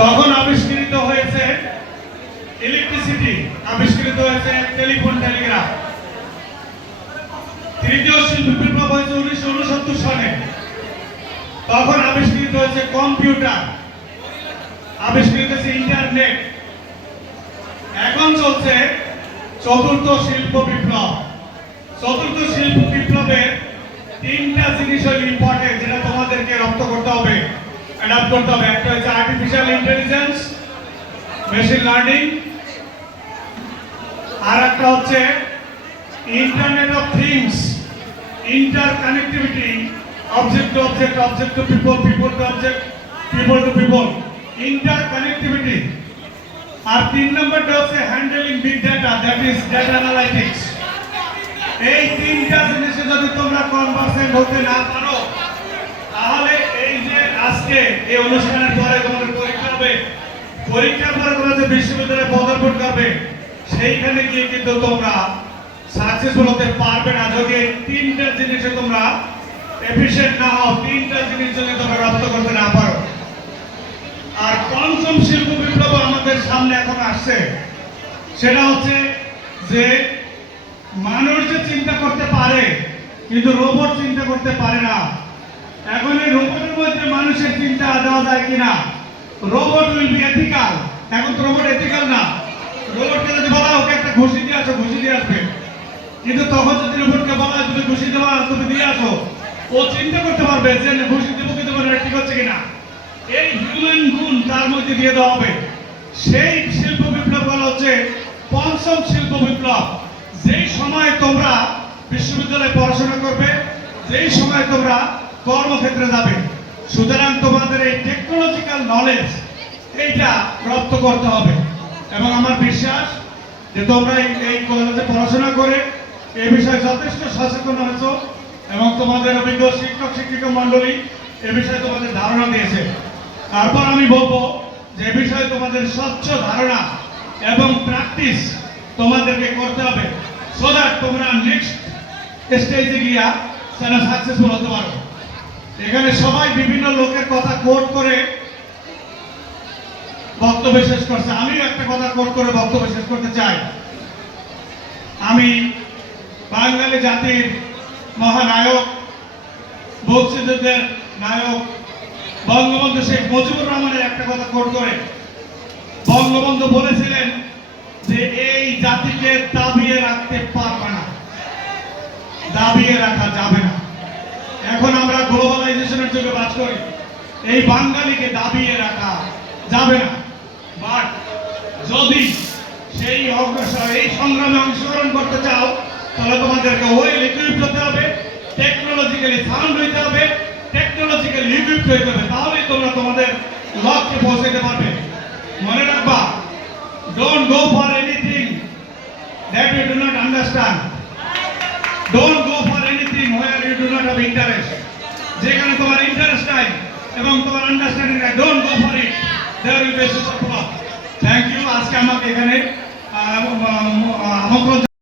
তখন আবিষ্কৃত হয়েছে ইলেকট্রিসিটি, আবিষ্কৃত হয়েছে টেলিফোন টেলিগ্রাফ। তৃতীয় শিল্প বিপ্লব হয়েছে 1969 সনে। তখন আবিষ্কৃত হয়েছে কম্পিউটার, আবিষ্কৃত হয়েছে ইন্টারনেট। এখন চলছে চতুর্থ শিল্প বিপ্লব। চতুর্থ শিল্প বিপ্লবে তিনটা জিনিস হল ইম্পর্টেন্ট, যেটা তোমাদেরকে রপ্ত করতে হবে, অ্যাডাপ্ট করতে হবে। একটা হচ্ছে আর্টিফিশিয়াল ইন্টেলিজেন্স, মেশিন লার্নিং, আর একটা হচ্ছে internet of things, inter connectivity, object to object, object to people, people to object, people to people, inter connectivity. আর 3 নম্বরটা হচ্ছে handling big data, that is data analytics. এই তিনটা জিনিসে যদি তোমরা কনভার্সেন্ট হতে না পারো, তাহলে এই যে আজকে এই অনুষ্ঠানের পরে তোমাদের পরীক্ষা হবে, পরীক্ষার পরে তোমরা যে বিশ্ববিদ্যালয়ে পদার্পণ করবে, সেইখানে গিয়ে কিন্তু তোমরা সাকসেসফুল হতে পারবে না যদি এই তিনটা জিনিসে তোমরা এফিশিয়েন্ট না হও, তিনটা জিনিস যদি তোমরা রপ্ত করতে না পারো। আর পঞ্চম শিল্প বিপ্লব আমাদের সামনে এখন আসছে, সেটা হচ্ছে যে মানুষ যে চিন্তা করতে পারে কিন্তু রোবট চিন্তা করতে পারে না। এখন এই রোবটের মধ্যে মানুষের চিন্তা দেওয়া যায় কিনা, রোবট উইল বি এথিক্যাল। এখন তো রোবট এথিক্যাল না। রোবটকে যদি বলা ওকে একটা ঘুষি দিয়ে আসো, ঘুষি দিয়ে আসবে, কিন্তু তখন যদি রোবটকে বলা তুমি ঘুষি দেওয়া তুমি দিয়ে আসো, ও চিন্তা করতে পারবে যে ঘুষি দেবো কি দেবো ঠিক হচ্ছে কিনা। এই হিউম্যান গুণ তার মধ্যে দিয়ে দেওয়া হবে। সেই শিল্প বিপ্লব বলা হচ্ছে পঞ্চম শিল্প বিপ্লব। যেই সময় তোমরা বিশ্ববিদ্যালয়ে পড়াশোনা করবে, যেই সময় তোমরা কর্মক্ষেত্রে যাবে, সুতরাং তোমাদের এই টেকনোলজিক্যাল নলেজ এইটা রপ্ত করতে হবে। এবং আমার বিশ্বাস যে তোমরা এই কলেজে পড়াশোনা করে এই বিষয়ে যথেষ্ট সচেতন হয়েছ এবং তোমাদের অভিজ্ঞ শিক্ষক শিক্ষিকা মন্ডলী এ বিষয়ে তোমাদের ধারণা দিয়েছে। তারপর আমি বলবো যে এ বিষয়ে তোমাদের স্বচ্ছ ধারণা এবং প্র্যাকটিস তোমাদেরকে করতে হবে, সো দ্যাট তোমরা নেক্সট স্টেজে গিয়া যেন সাকসেসফুল হতে পারো। এখানে সবাই বিভিন্ন লোকের কথা কোট করে বক্তব্য শেষ করছে, আমিও একটা কথা কোট করে বক্তব্য শেষ করতে চাই। আমি বাঙালি জাতির মহানায়ক, মুক্তিযুদ্ধের নায়ক বঙ্গবন্ধু শেখ মুজিবুর রহমানের একটা কথা কোট করে, বঙ্গবন্ধু বলেছিলেন যে এই জাতিকে দাবিয়ে রাখতে পারবে না, দাবিয়ে রাখা যাবে না। এখন আমরা গ্লোবালাইজেশনের যুগে বাস করি, এই বাঙালিকে দাবিয়ে রাখা যাবে না। বাট যদি সেই এই সংগ্রামে অংশগ্রহণ করতে চাও, তাহলে তোমাদেরকে ওয়েল ইকুইপড হতে হবে, টেকনোলজিক্যালি সাউন্ড হইতে হবে, টেকনোলজিক্যালি ইকুইপড হইতে হবে, তাহলেই তোমরা তোমাদের লক্ষ্যে পৌঁছাতে পারবে। মনে রাখবা, don't go for anything that you do not understand, don't go for anything where you do not have interest. যেখানে তোমার ইন্টারেস্ট নাই এবং তোমার আন্ডারস্ট্যান্ডিং নাই, don't go for it, there will be a super problem. Thank you. আজকে আমাকে এখানে আমন্ত্রণ